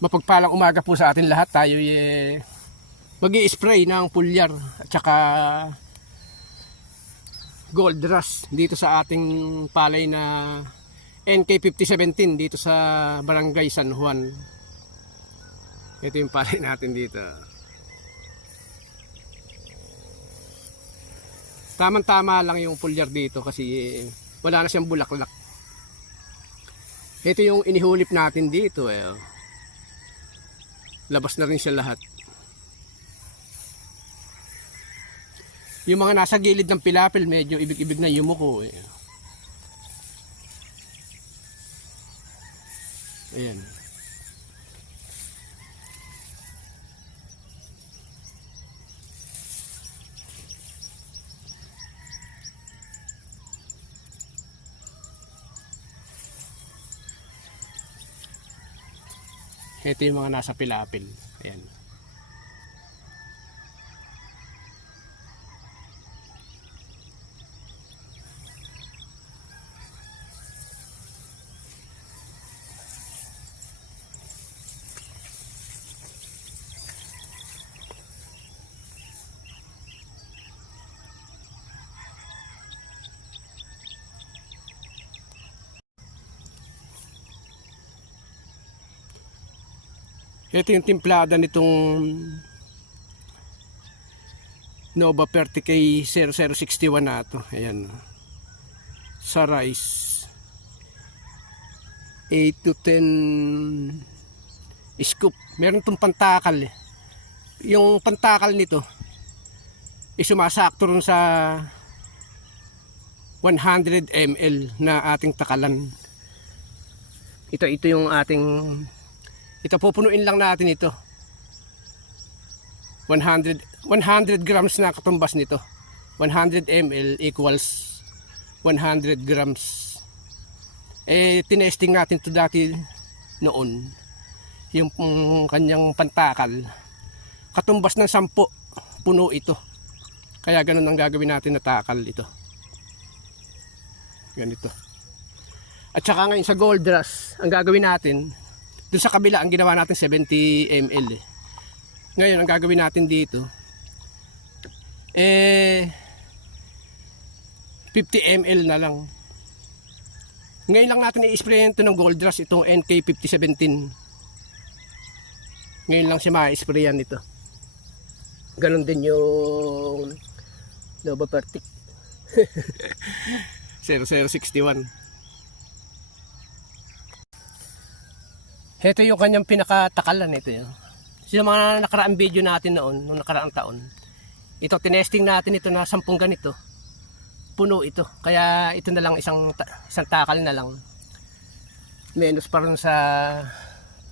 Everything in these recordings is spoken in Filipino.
Mapagpalang umaga po sa atin lahat. Tayo mag-i-spray ng foliar at saka gold rush dito sa ating palay na NK5017 dito sa Barangay San Juan. Ito yung palay natin dito. Tamang-tama lang yung foliar dito kasi wala na siyang bulaklak. Ito yung inihulip natin dito labas na rin siya lahat. Yung mga nasa gilid ng pilapil medyo ibig-ibig na yumuko Ayan. Ito yung mga nasa pilapil. Ayan. Ito yung timplada nitong Nova Vertica 0061 na ito. Ayan. Sa rice. 8 to 10 scoop. Meron itong pantakal Yung pantakal nito sumasakto rin sa 100 ml na ating takalan. Ito yung ating pupunuin lang natin ito. 100 grams na katumbas nito. 100 ml equals 100 grams. Tinesting natin to dati noon. Yung kanyang pantakal. Katumbas ng 10 puno ito. Kaya ganun ang gagawin natin na takal ito. Ganito. At saka ngayon sa gold rush, ang gagawin natin doon sa kabila, ang ginawa natin 70 ml Ngayon, ang gagawin natin dito 50 ml na lang. Ngayon lang natin i-spray ito ng gold rush, itong NK5017. Ngayon lang siya ma-sprayan ito. Ganon din yung Nova Vertica 0061. Ito yung kanyang pinakatakalan Sa mga nakaraang video natin noon, nung nakaraang taon. Ito, tinesting natin ito na 10 ganito. Puno ito. Kaya ito na lang isang takal na lang. Menos pa rin sa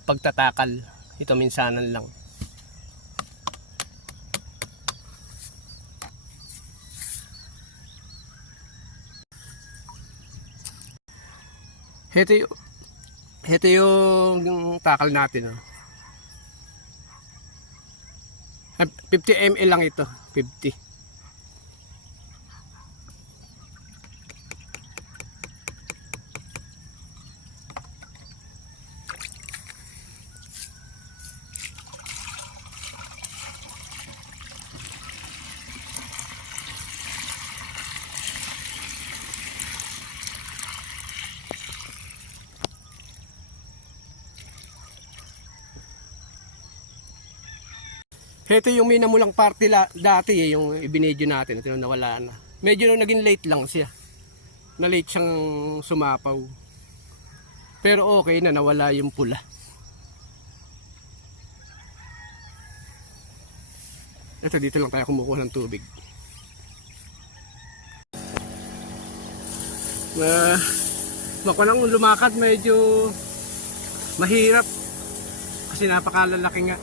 pagtatakal. Ito minsanan lang. Ito yung takal natin 50 ml lang ito, 50. Ito yung minamulang party dati yung ibinedyo natin. Ito nawala na. Medyo naging late lang siya. Na late siyang sumapaw. Pero okay na, nawala yung pula. Ito, dito lang tayo kumukuha ng tubig. Baka nang lumakad medyo mahirap. Kasi napakalalaki nga.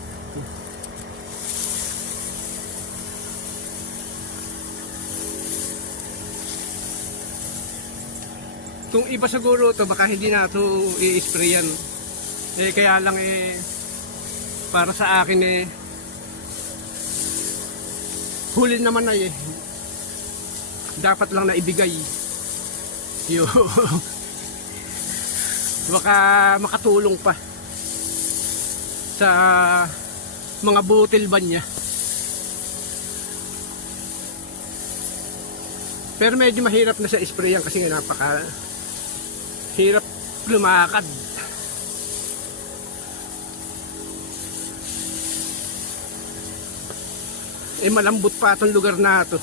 Kung iba siguro to baka hindi na ito i-sprayan. Kaya lang para sa akin huli naman na dapat lang na ibigay. Baka makatulong pa. sa mga butil ba niya. Pero medyo mahirap na sa spray yan kasi nga napaka hirap lumakad. Malambot pa itong lugar na ito.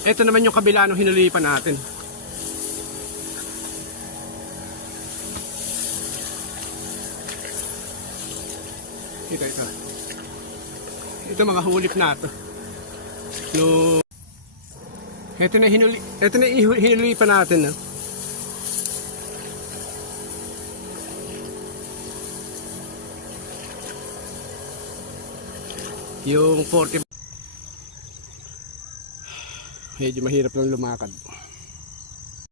Ito naman yung kabila nung hinulipan natin. Ito. Ito mga hulip na ito. No. Ito na hinulipan natin. No? Yung 40. Medyo mahirap lang lumakad.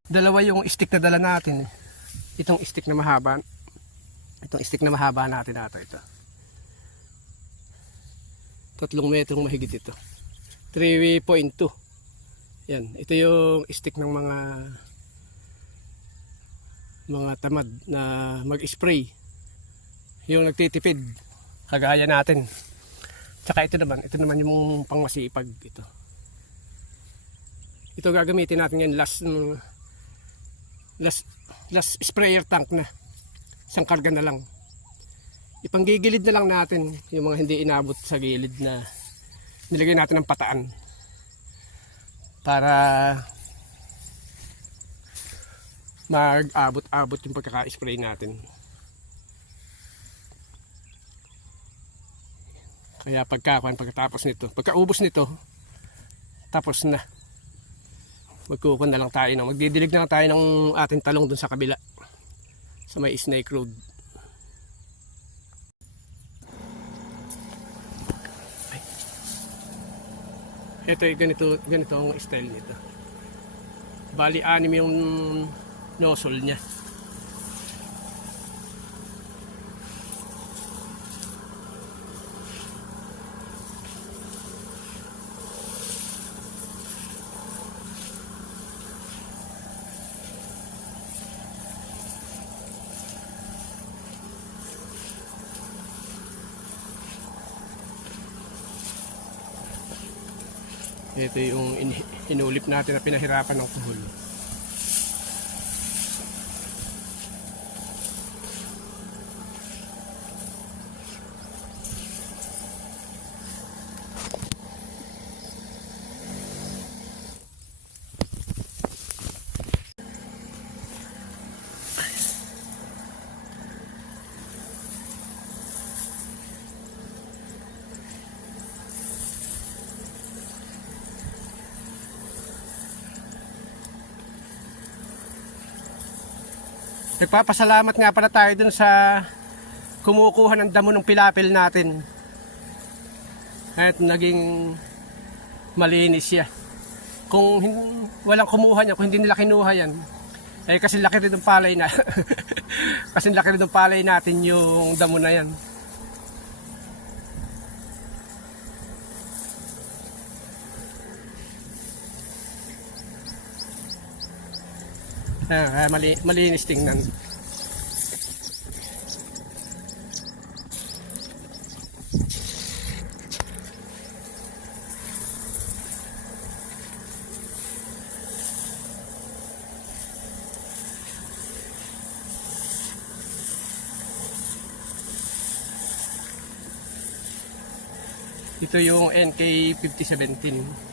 Dalawa yung stick na dala natin. Itong stick na mahaba. Itong stick na mahaba natin ito. 3 metrong mahigit ito. 3.2. Yan. Ito yung stick ng mga tamad na mag-spray. Yung nagtitipid. Kagaya natin. Tsaka ito naman yung pangmasipag ito. Ito gagamitin natin ngayon last sprayer tank na. Isang karga na lang. Ipanggigilid na lang natin yung mga hindi inabot sa gilid na nilagay natin ng pataan. Para mag-abot-abot yung pagkaka-spray natin. Kaya pagkatapos nito, pagkaubos nito, tapos na. Magkukon na lang tayo, magdidilig na lang tayo ng ating talong dun sa kabila sa may Snake Road. Ito ay ganito ang style nito. Bali 6 yung nozzle niya. Ito yung inulip natin na pinahirapan ng kuhol. Nagpapasalamat nga pala tayo dun sa kumukuha ng damo ng pilapil natin. At naging malinis siya. Kung walang kumuha niya, kung hindi nila kinuha yan, eh kasi laki rin ng palay na. Kasi laki rin ng palay natin yung damo na yan. Malinis tingnan. Ito yung NK5017.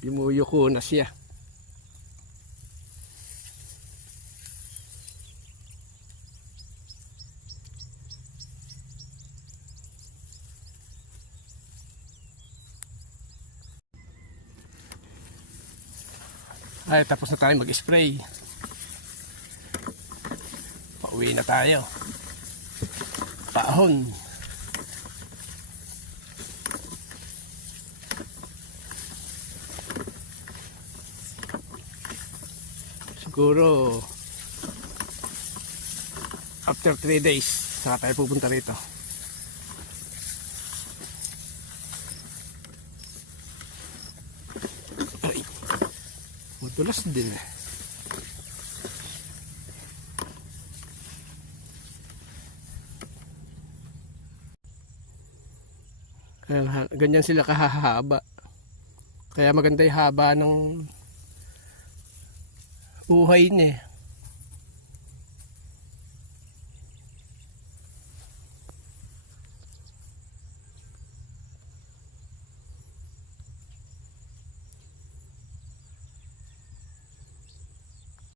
Yumuyuko na siya. Ay, tapos na tayo mag-spray. Pauwi na tayo. Taon. Siguro after 3 days saka tayo pupunta rito. Ay, madulas din eh. Ganyan sila kahahaba. Kaya maganda yung haba ng buhay niya.